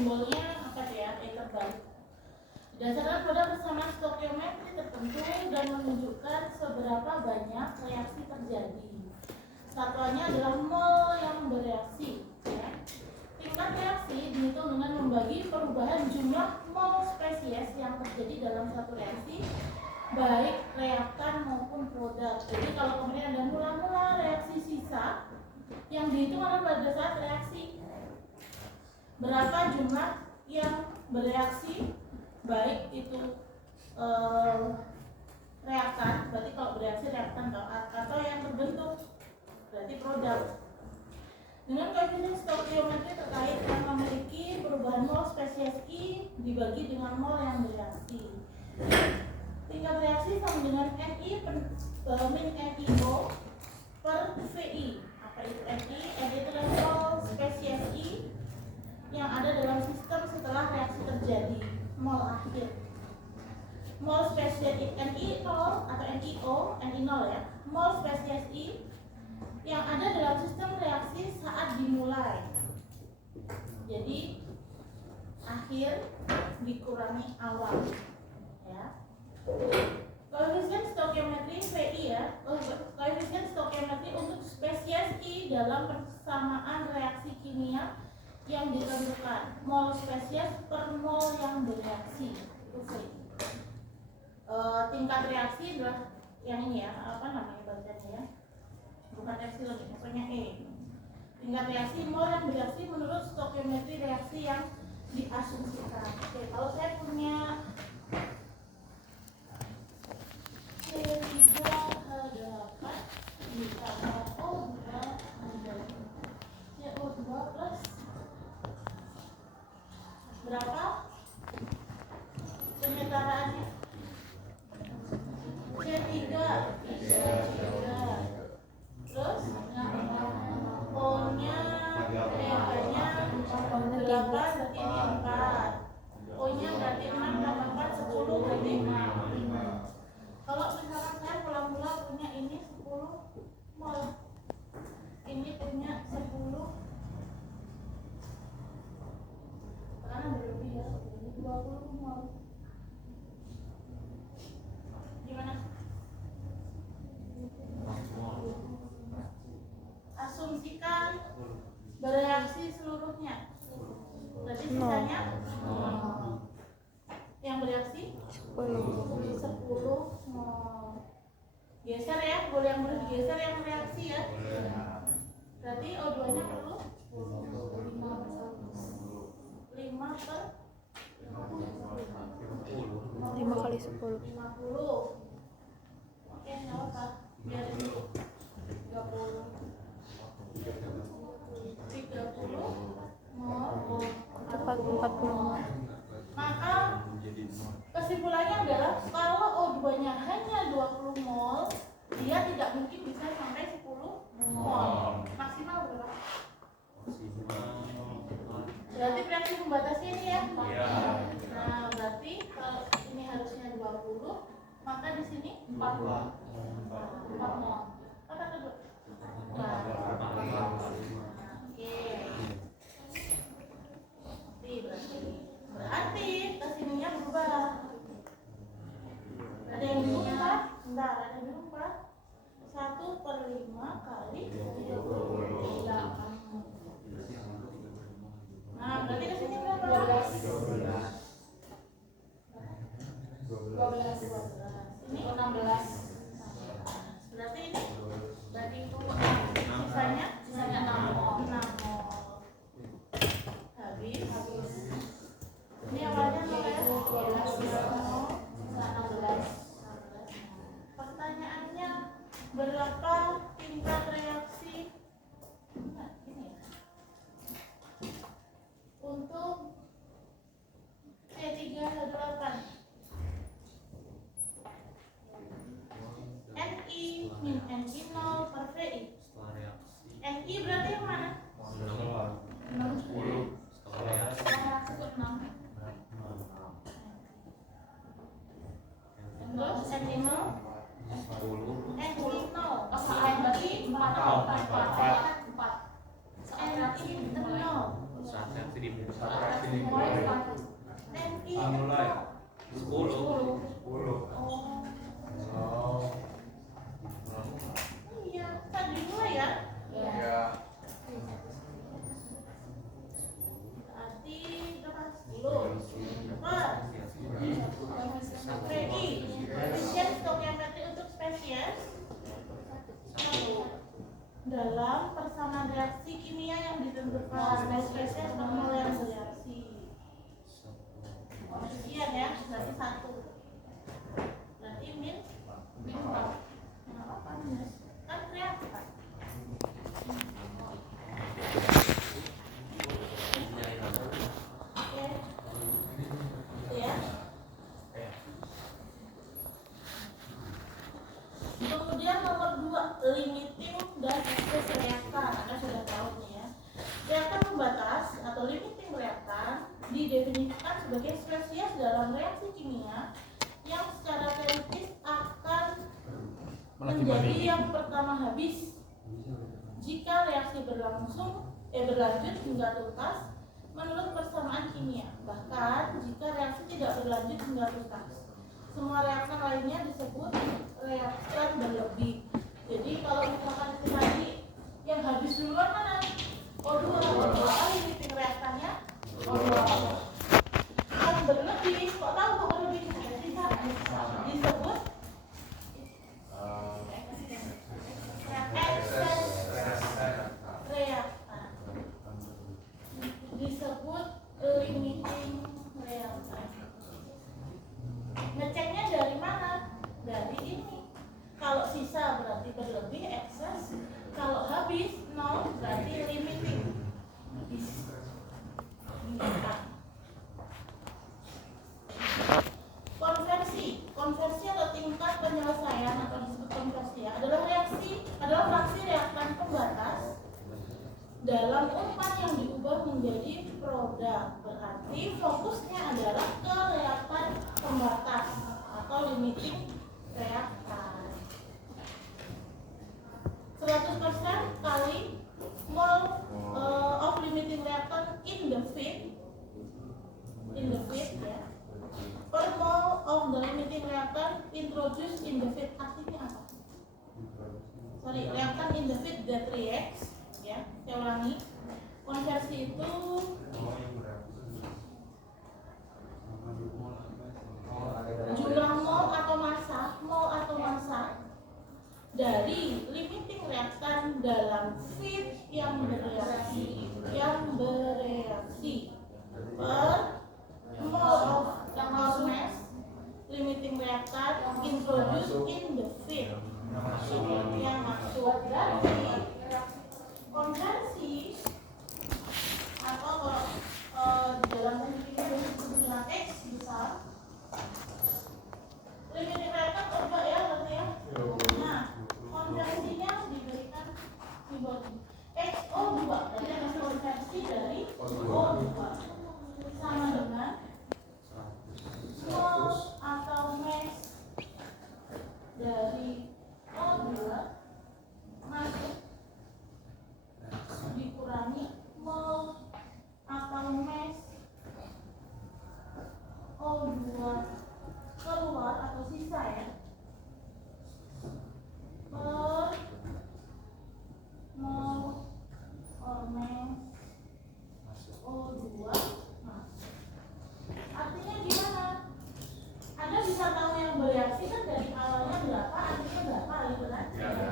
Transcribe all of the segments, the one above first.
simbolnya apa ya? Terbalik. Didasarkan pada persamaan stokiometri tertentu dan menunjukkan seberapa banyak reaksi terjadi. Satuannya adalah mol yang bereaksi. Ya. Tingkat reaksi dihitung dengan membagi perubahan jumlah mol spesies yang terjadi dalam satu reaksi, baik reaktan maupun produk. Jadi kalau kemudian ada mula-mula reaksi sisa, yang dihitung adalah pada saat reaksi. Berapa jumlah yang bereaksi, baik itu reaktan, berarti kalau bereaksi reaktan atau yang terbentuk, berarti produk. Dengan koefisien stokiometri terkait yang memiliki perubahan mol spesies I dibagi dengan mol yang bereaksi. Tingkat reaksi sama dengan NI min NiO per VI. Apa itu NI? NI itu adalah mol spesies I yang ada dalam sistem setelah reaksi terjadi, mol akhir. Mol spesies NI0 atau NiO, NI0 ya, mol spesies I yang ada dalam sistem reaksi saat dimulai. Jadi akhir dikurangi awal, ya. Koefisien stokiometri VI ya, koefisien stokiometri untuk spesies I dalam persamaan reaksi kimia yang ditentukan mol spesies per mol yang bereaksi, itu VI. Tingkat reaksi adalah yang ini ya, apa namanya bacanya ya, bukan epsilon ya, pokoknya E. Tingkat reaksi mol yang bereaksi menurut stokiometri reaksi yang diasumsikan. Oke, kalau saya punya C3H8 ditambah O2 CO2 plus berapa penyetaraannya? C3 terus O-nya PH-nya 8 berarti ini 4, O-nya berarti 6 tambah 4 10 berarti 5. Kalau misalkan saya mula-mula punya ini 10 mol, ini punya 10, karena berlebih ya, ini 20 mol. Gimana? Asumsikan bereaksi seluruhnya. Berarti sisanya yang bereaksi 10 mol. Geser ya, boleh yang bergeser yang reaksi ya. Berarti O2 nya perlu 5 per 5 kali 10 50. Oke, nggak apa-apa. Biar dulu 30 mol tepat 40 mol. Maka kesimpulannya adalah kalau O2 nya hanya 20 mol, dia tidak mungkin bisa sampai 10 mol. Maksimal berapa? Berarti reaksi membatasi ini ya? Nah, berarti kalau ini harusnya 20, maka di sini 4 mol. 4 mol. Apa kedua? Oke. Berarti kesininya berubah. Ada yang bingung Pak? Bentar, ada yang bingung Pak? 1/5 kali 30. Nah, berarti kesini berapa? 12. Ini 16. Berarti ini itu sisanya 6 mol. Habis. Ini awalnya ya? 12 mol. 16. Pertanyaannya, berapa tingkat reaksi untuk C3H8? Ni min Ni0 per VI. Ni berarti yang mana? 6, 10. Setelah 6. Terus Ni0 Ni0 berarti 4. Ni0 Saat reaksi dimulai. Saat reaksi dimulai Mulai 10. Oh. Iya, kan dimulai ya? Ya. Berarti berapa? 10. Ready. Efisien stoichiometri untuk spesies. 1. Dalam persamaan reaksi kimia yang ditentukan oleh spesies normal yang bereaksi. Efisien ya, berarti 1. Berarti min 4. Kenapa minus? Kan reaktan. Oke. Ya. Kemudian nomor 2, limiting dan excess reaktan. Anda sudah tahu nih ya. Reaktan pembatas atau limiting reaktan didefinisikan sebagai spesies dalam reaksi kimia yang secara teoritis akan menjadi yang pertama habis jika reaksi berlanjut hingga tuntas menurut persamaan kimia. Bahkan jika reaksi tidak berlanjut hingga tuntas, semua reaktan lainnya disebut reaktan berlebih. Jadi kalau misalkan tadi yang habis duluan mana? O2. Limiting reaktannya O2. Yang berlebih, kok tahu kok berlebih? Disebut reaktan. Disebut limiting reaktan. Ngeceknya dari mana? Dari ini. Kalau sisa berarti berlebih, excess. Kalau habis, 0 berarti limiting. Konversi atau tingkat penyelesaian atau disebut konversi adalah fraksi reaktan pembatas dalam umpan yang diubah menjadi produk. Berarti fokusnya adalah ke reaktan pembatas atau limiting reaktan. 100% kali mol of limiting reactant in the feed ya, per mol of the limiting reactant introduced in the feed. Artinya apa? Reactant in the feed that reacts ya, saya ulangi. Konversi itu jumlah mol atau massa dari limiting reaktan dalam feed yang bereaksi per mol of mass limiting reactant introduced in the feed. Ini yang maksud dari konversi atau di dalam teknik ini disebut dengan X besar. Limiting reaktan berubah ya berarti ya. Nah, konversinya diberikan simbol XO2. Jadi ada konversi dari O2 sama dengan mol atau mass dari O2 masuk dikurangi mol atau mass O2 keluar atau sisa ya, per mol or mass O2 masuk. Artinya gimana? Anda bisa tahu yang bereaksi kan dari awalnya berapa, akhirnya berapa gitu kan?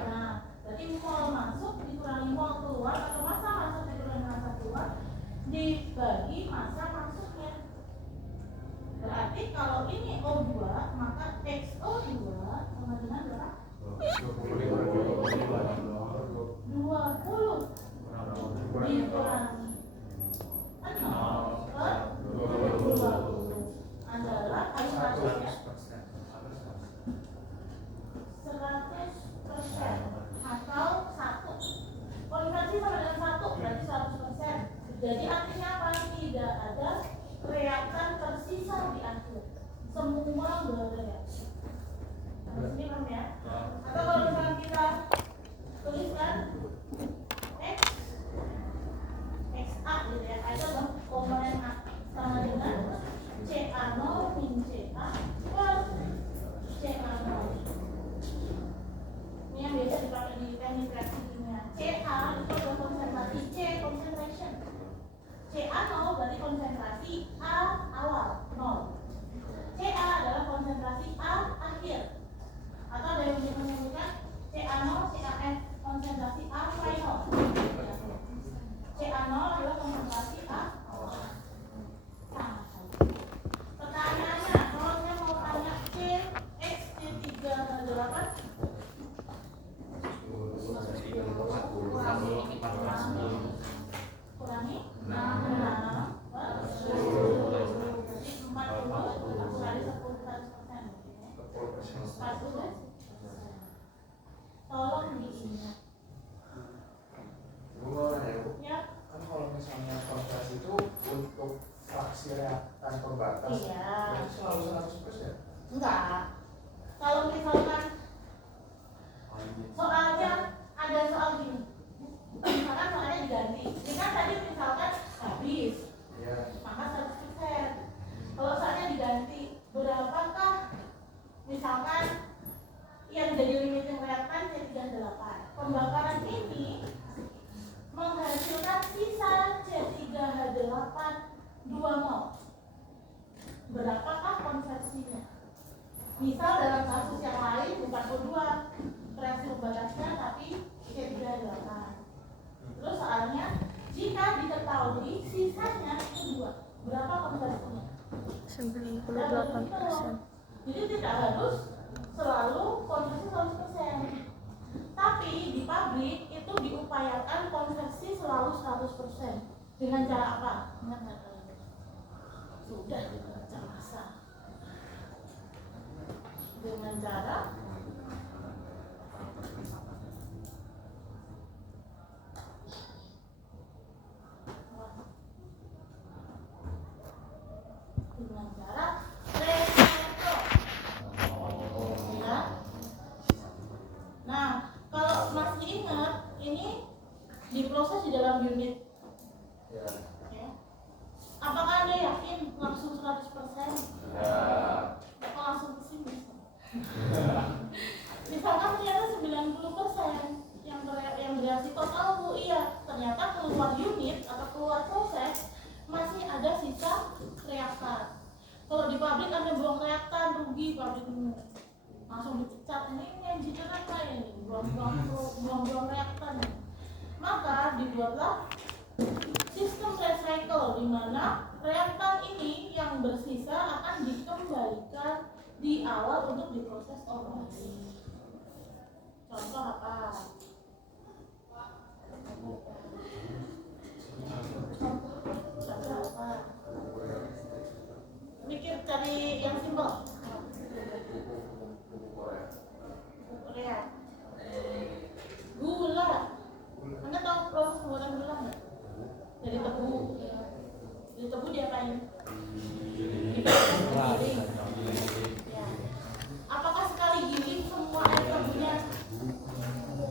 Nah, berarti mol masuk dikurangi mol keluar atau massa masuk dikurangi massa keluar dibagi massa masuknya. Berarti kalau ini O2 maka XO2 sama dengan berapa? 20 dikurangi 0 per 20 adalah kalimatnya 100% atau 1. Konversi sama dengan 1 berarti 100%. Jadi artinya apa? Tidak ada reaktan tersisa di akhir. Semua bereaksi. Nah, ini paham ya? Atau kalau misalnya kita tuliskan X XA gitu ya. konsentrasi A awal 0. CA adalah konsentrasi A akhir. Atau ada yang menyebutkan CA0, CAF konsentrasi A final. CA0 adalah konsentrasi A awal. Pertanyaannya, kalau saya mau tanya CX C3H8 kurangi 6 tolong diingat. Ya. Kan kalau misalnya konversi itu untuk fraksi reaktan pembatas, Iya. itu selalu 100%. Enggak. Kalau misalkan soalnya ada soal gini, misalkan soalnya diganti. Ini kan tadi misalkan habis, Iya. maka 100%. Kalau soalnya diganti, berapakah misalkan yang jadi limiting reaktan C38? Pembakaran ini menghasilkan sisa C3H8 2 mol. Berapakah konversinya? Misal dalam kasus yang lain bukan O2 reaksi pembatasnya tapi C3H8. Terus soalnya jika diketahui sisanya itu 2, berapa konversinya? 98%. Jadi tidak harus selalu konversi 100%. Tapi di pabrik itu diupayakan konversi selalu 100%. Dengan cara apa? Ingat nggak kalian? Sudah dengan cara masak. Dengan cara recycle. Ya. Nah, kalau masih ingat, ini diproses di dalam unit. Ya. Ya. Apakah Anda yakin langsung 100%? Ya. Atau langsung pesimis? Misalkan ternyata 90% yang bereaksi total Bu, iya, ternyata keluar unit atau keluar proses masih ada sisa reaktan. Kalau di pabrik Anda buang reaktan, rugi pabrikmu. Langsung dipecat. Ini engineer apa ini? Buang-buang reaktan. Maka dibuatlah sistem recycle di mana reaktan ini yang bersisa akan dikembalikan di awal untuk diproses kembali. Contoh apa? Contoh apa? Mikir cari yang simpel. Korea. Gula. Anda tahu proses pembuatan gula nggak? Dari tebu. Dari tebu diapain? Digiling. Ya. Apakah sekali giling semua air tebunya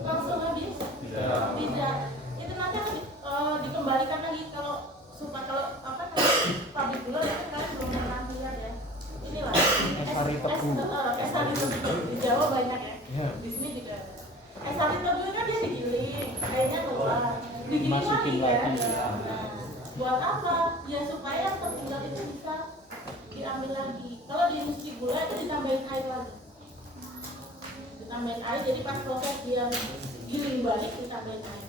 langsung habis? Tidak. Itu nanti akan dikembalikan lagi kalau pabrik gula itu kalian belum pernah lihat ya. Inilah esari tebu. Di Jawa banyak ya. Di sini juga ada. Esari tebu kan dia digiling, airnya keluar. Digiling lagi kan. Nah, buat apa? Ya supaya yang tertinggal itu bisa diambil lagi. Kalau di industri gula itu ditambahin air lagi. Ditambahin air, jadi pas proses dia giling balik ditambahin air.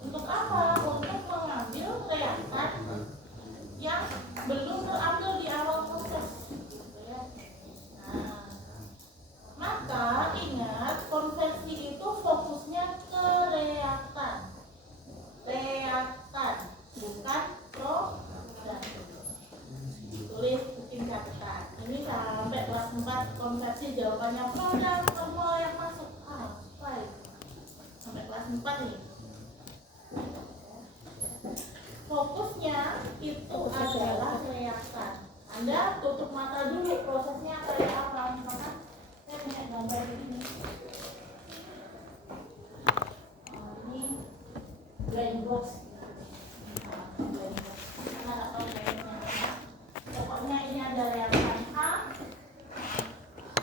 Untuk apa? Untuk mengambil reaktan yang belum terambil di awal proses. Nah, maka ingat konversi itu fokusnya ke reaktan, bukan produk. Tulis bikin catatan. Ini sampai kelas 4 konversi jawabannya produk semua yang masuk. Baik. Sampai kelas 4 ini. Fokusnya itu adalah reaktan. Anda tutup mata dulu, prosesnya kayak apa? Misalkan saya punya gambar begini. Ini blind box. Karena nggak tahu kayaknya. Pokoknya ini ada reaktan A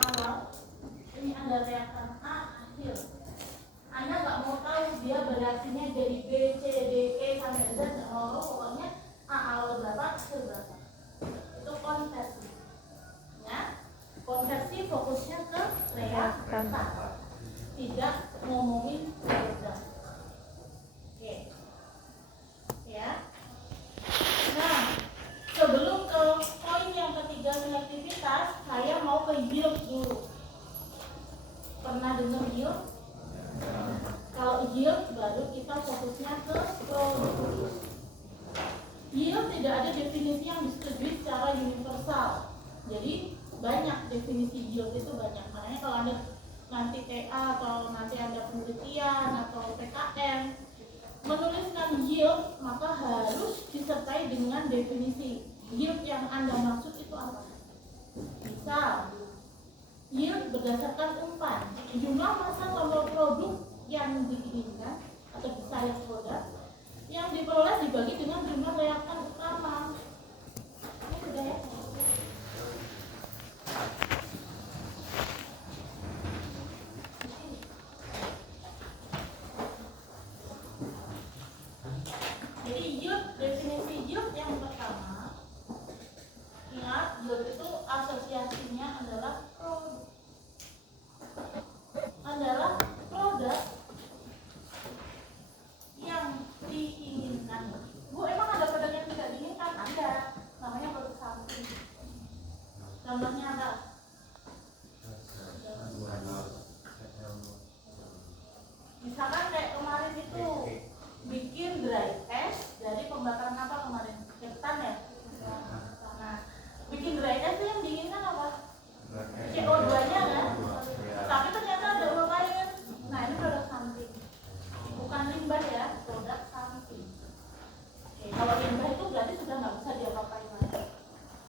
awal, ini ada reaktan A akhir. Anda nggak mau tahu dia bereaksinya jadi B, C, D, E sampai Z, nggak mau tahu. Pokoknya A awal berapa, tidak ada definisi yang disetujui secara universal. Jadi banyak definisi yield itu banyak. Makanya kalau Anda nanti TA atau nanti Anda penelitian atau PKN menuliskan yield, maka harus disertai dengan definisi yield yang Anda maksud itu apa. Misal, yield berdasarkan umpan, jumlah massa tombol produk yang diinginkan atau desired product yang diperoleh dibagi dengan jumlah reaktan utama. Ini sudah ya. Jadi yield, definisi yield yang pertama, ingat yield itu